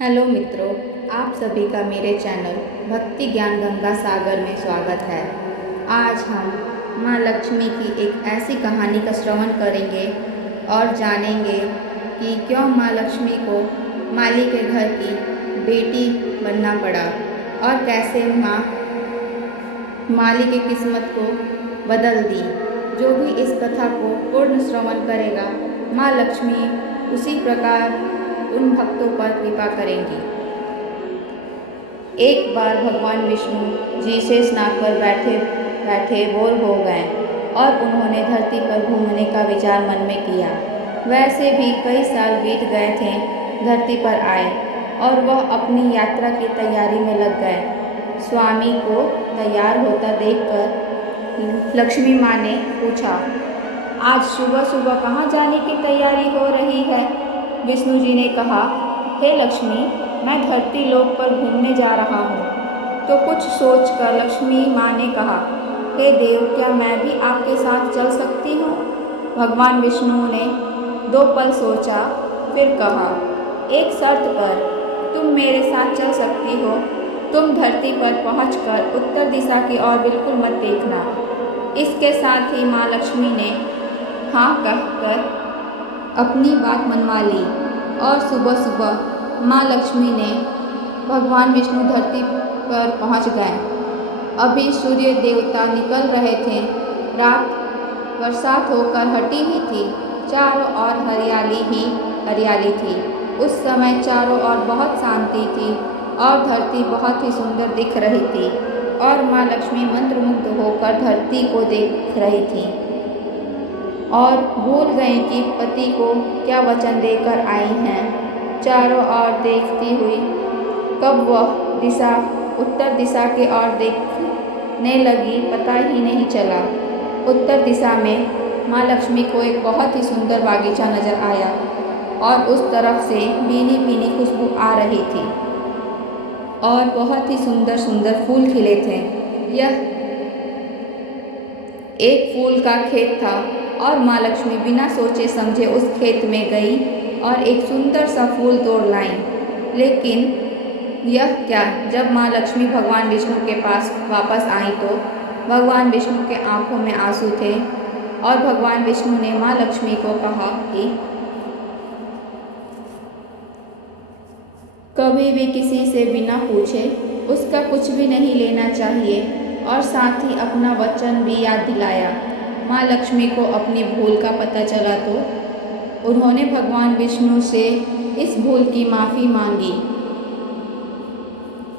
Hello मित्रों, आप सभी का मेरे चैनल भक्ति ज्ञान गंगा सागर में स्वागत है। आज हम माँ लक्ष्मी की एक ऐसी कहानी का श्रवण करेंगे और जानेंगे कि क्यों माँ लक्ष्मी को माली के घर की बेटी बनना पड़ा और कैसे माँ माली की किस्मत को बदल दी। जो भी इस कथा को पूर्ण श्रवण करेगा, माँ लक्ष्मी उसी प्रकार उन भक्तों पर कृपा करेंगी। एक बार भगवान विष्णु जी से स्नान पर बैठे बैठे बोर हो गए और उन्होंने धरती पर घूमने का विचार मन में किया। वैसे भी कई साल बीत गए थे धरती पर आए और वह अपनी यात्रा की तैयारी में लग गए। स्वामी को तैयार होता देखकर लक्ष्मी माँ ने पूछा, आज सुबह सुबह कहाँ जाने की तैयारी हो रही है? विष्णु जी ने कहा, हे लक्ष्मी, मैं धरती लोक पर घूमने जा रहा हूँ। तो कुछ सोचकर लक्ष्मी माँ ने कहा, हे देव, क्या मैं भी आपके साथ चल सकती हूँ? भगवान विष्णु ने 2 पल सोचा, फिर कहा, एक शर्त पर तुम मेरे साथ चल सकती हो। तुम धरती पर पहुँचकर उत्तर दिशा की ओर बिल्कुल मत देखना। इसके साथ ही माँ लक्ष्मी ने हाँ कहकर अपनी बात मनवा ली और सुबह सुबह माँ लक्ष्मी ने भगवान विष्णु धरती पर पहुँच गए। अभी सूर्य देवता निकल रहे थे। रात बरसात होकर हटी ही थी। चारों ओर हरियाली ही हरियाली थी। उस समय चारों ओर बहुत शांति थी और धरती बहुत ही सुंदर दिख रही थी और माँ लक्ष्मी मंत्रमुग्ध होकर धरती को देख रही थी और भूल गई कि पति को क्या वचन देकर आई हैं। चारों ओर देखती हुई कब वह दिशा उत्तर दिशा की ओर देखने लगी पता ही नहीं चला। उत्तर दिशा में माँ लक्ष्मी को एक बहुत ही सुंदर बागीचा नजर आया और उस तरफ से भीनी भीनी खुशबू आ रही थी और बहुत ही सुंदर सुंदर फूल खिले थे। यह एक फूल का खेत था और माँ लक्ष्मी बिना सोचे समझे उस खेत में गई और एक सुंदर सा फूल तोड़ लाई। लेकिन यह क्या, जब माँ लक्ष्मी भगवान विष्णु के पास वापस आई तो भगवान विष्णु के आंखों में आंसू थे और भगवान विष्णु ने माँ लक्ष्मी को कहा कि कभी भी किसी से बिना पूछे उसका कुछ भी नहीं लेना चाहिए और साथ ही अपना वचन भी याद दिलाया। माँ लक्ष्मी को अपनी भूल का पता चला तो उन्होंने भगवान विष्णु से इस भूल की माफ़ी मांगी।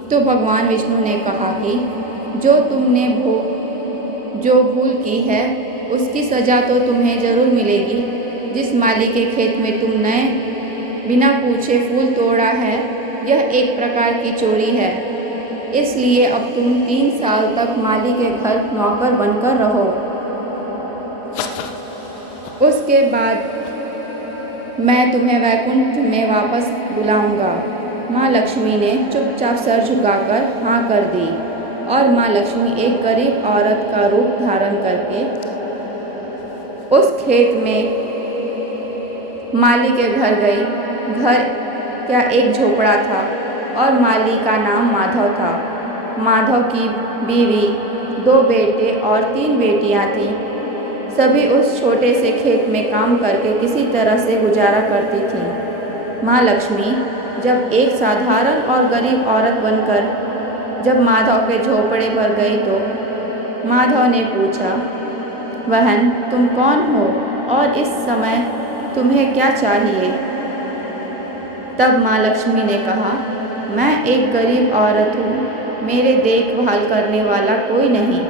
तो भगवान विष्णु ने कहा कि जो तुमने जो भूल की है उसकी सज़ा तो तुम्हें ज़रूर मिलेगी। जिस माली के खेत में तुमने बिना पूछे फूल तोड़ा है, यह एक प्रकार की चोरी है। इसलिए अब तुम 3 साल तक माली के घर नौकर बनकर रहो। उसके बाद मैं तुम्हें वैकुंठ में वापस बुलाऊंगा। माँ लक्ष्मी ने चुपचाप सर झुकाकर हाँ कर दी और माँ लक्ष्मी एक गरीब औरत का रूप धारण करके उस खेत में माली के घर गई। घर क्या एक झोपड़ा था और माली का नाम माधव था। माधव की बीवी, 2 बेटे और 3 बेटियां थीं। सभी उस छोटे से खेत में काम करके किसी तरह से गुजारा करती थीं। माँ लक्ष्मी जब एक साधारण और गरीब औरत बनकर जब माधव के झोपड़े पर गई तो माधव ने पूछा, बहन, तुम कौन हो और इस समय तुम्हें क्या चाहिए? तब माँ लक्ष्मी ने कहा, मैं एक गरीब औरत हूँ। मेरे देखभाल करने वाला कोई नहीं।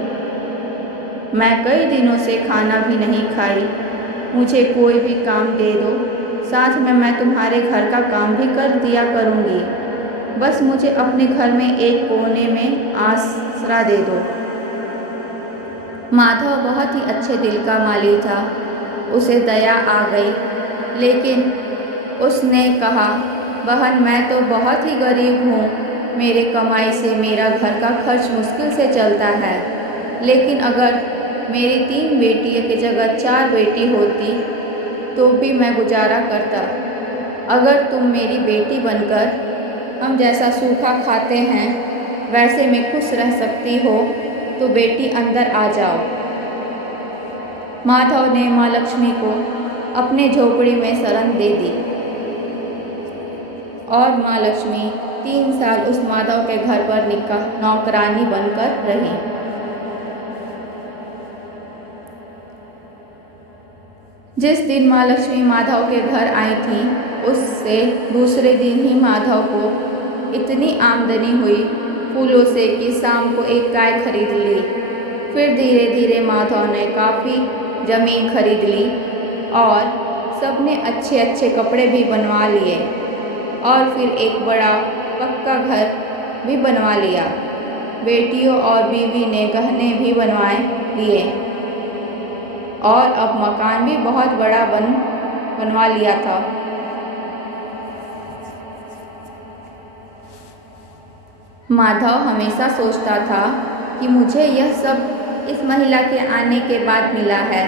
मैं कई दिनों से खाना भी नहीं खाई। मुझे कोई भी काम दे दो, साथ में मैं तुम्हारे घर का काम भी कर दिया करूँगी। बस मुझे अपने घर में एक कोने में आसरा दे दो। माधव बहुत ही अच्छे दिल का माली था। उसे दया आ गई, लेकिन उसने कहा, बहन, मैं तो बहुत ही गरीब हूँ। मेरे कमाई से मेरा घर का खर्च मुश्किल से चलता है। लेकिन अगर मेरी 3 बेटियों की जगह 4 बेटी होती तो भी मैं गुजारा करता। अगर तुम मेरी बेटी बनकर हम जैसा सूखा खाते हैं वैसे में खुश रह सकती हो तो बेटी अंदर आ जाओ। माधव ने माँ लक्ष्मी को अपने झोपड़ी में शरण दे दी और माँ लक्ष्मी 3 साल उस माधव के घर पर नौकरानी बनकर रही। जिस दिन माँ लक्ष्मी माधव के घर आई थी उससे दूसरे दिन ही माधव को इतनी आमदनी हुई फूलों से कि शाम को एक गाय खरीद ली। फिर धीरे धीरे माधव ने काफ़ी ज़मीन खरीद ली और सबने अच्छे अच्छे कपड़े भी बनवा लिए और फिर एक बड़ा पक्का घर भी बनवा लिया। बेटियों और बीवी ने गहने भी बनवाए लिए और अब मकान भी बहुत बड़ा बनवा लिया था। माधव हमेशा सोचता था कि मुझे यह सब इस महिला के आने के बाद मिला है।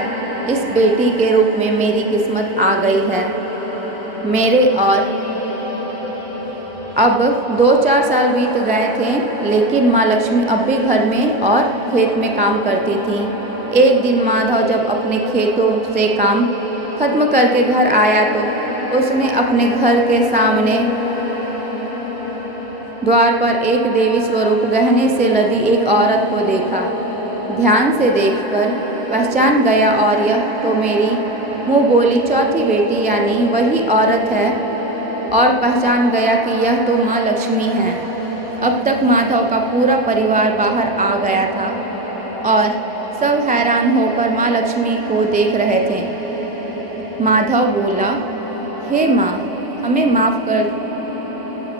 इस बेटी के रूप में मेरी किस्मत आ गई है मेरे। और अब 2-4 साल बीत गए थे लेकिन माँ लक्ष्मी अब भी घर में और खेत में काम करती थी। एक दिन माधव जब अपने खेतों से काम खत्म करके घर आया तो उसने अपने घर के सामने द्वार पर एक देवी स्वरूप गहने से लदी एक औरत को देखा। ध्यान से देखकर पहचान गया और यह तो मेरी मुँह बोली चौथी बेटी यानी वही औरत है और पहचान गया कि यह तो माँ लक्ष्मी है। अब तक माधव का पूरा परिवार बाहर आ गया था और सब हैरान होकर माँ लक्ष्मी को देख रहे थे। माधव बोला, हे माँ, हमें माफ़ कर,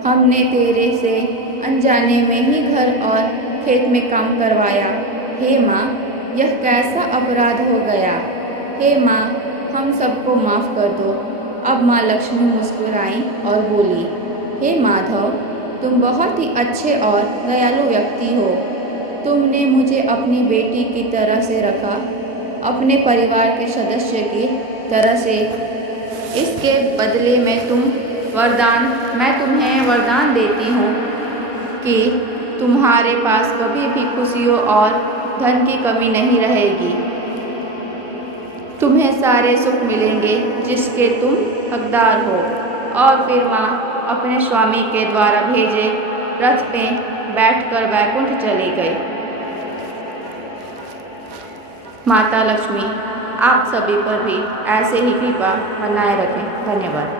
हमने तेरे से अनजाने में ही घर और खेत में काम करवाया। हे माँ, यह कैसा अपराध हो गया। हे माँ, हम सबको माफ़ कर दो। अब माँ लक्ष्मी मुस्कुराई और बोली, हे माधव, तुम बहुत ही अच्छे और दयालु व्यक्ति हो। तुमने मुझे अपनी बेटी की तरह से रखा, अपने परिवार के सदस्य की तरह से। इसके बदले में मैं तुम्हें वरदान देती हूँ कि तुम्हारे पास कभी भी खुशियों और धन की कमी नहीं रहेगी। तुम्हें सारे सुख मिलेंगे जिसके तुम हकदार हो। और फिर माँ अपने स्वामी के द्वारा भेजे रथ पे बैठकर वैकुंठ चली गई। माता लक्ष्मी आप सभी पर भी ऐसे ही कृपा बनाए रखें। धन्यवाद।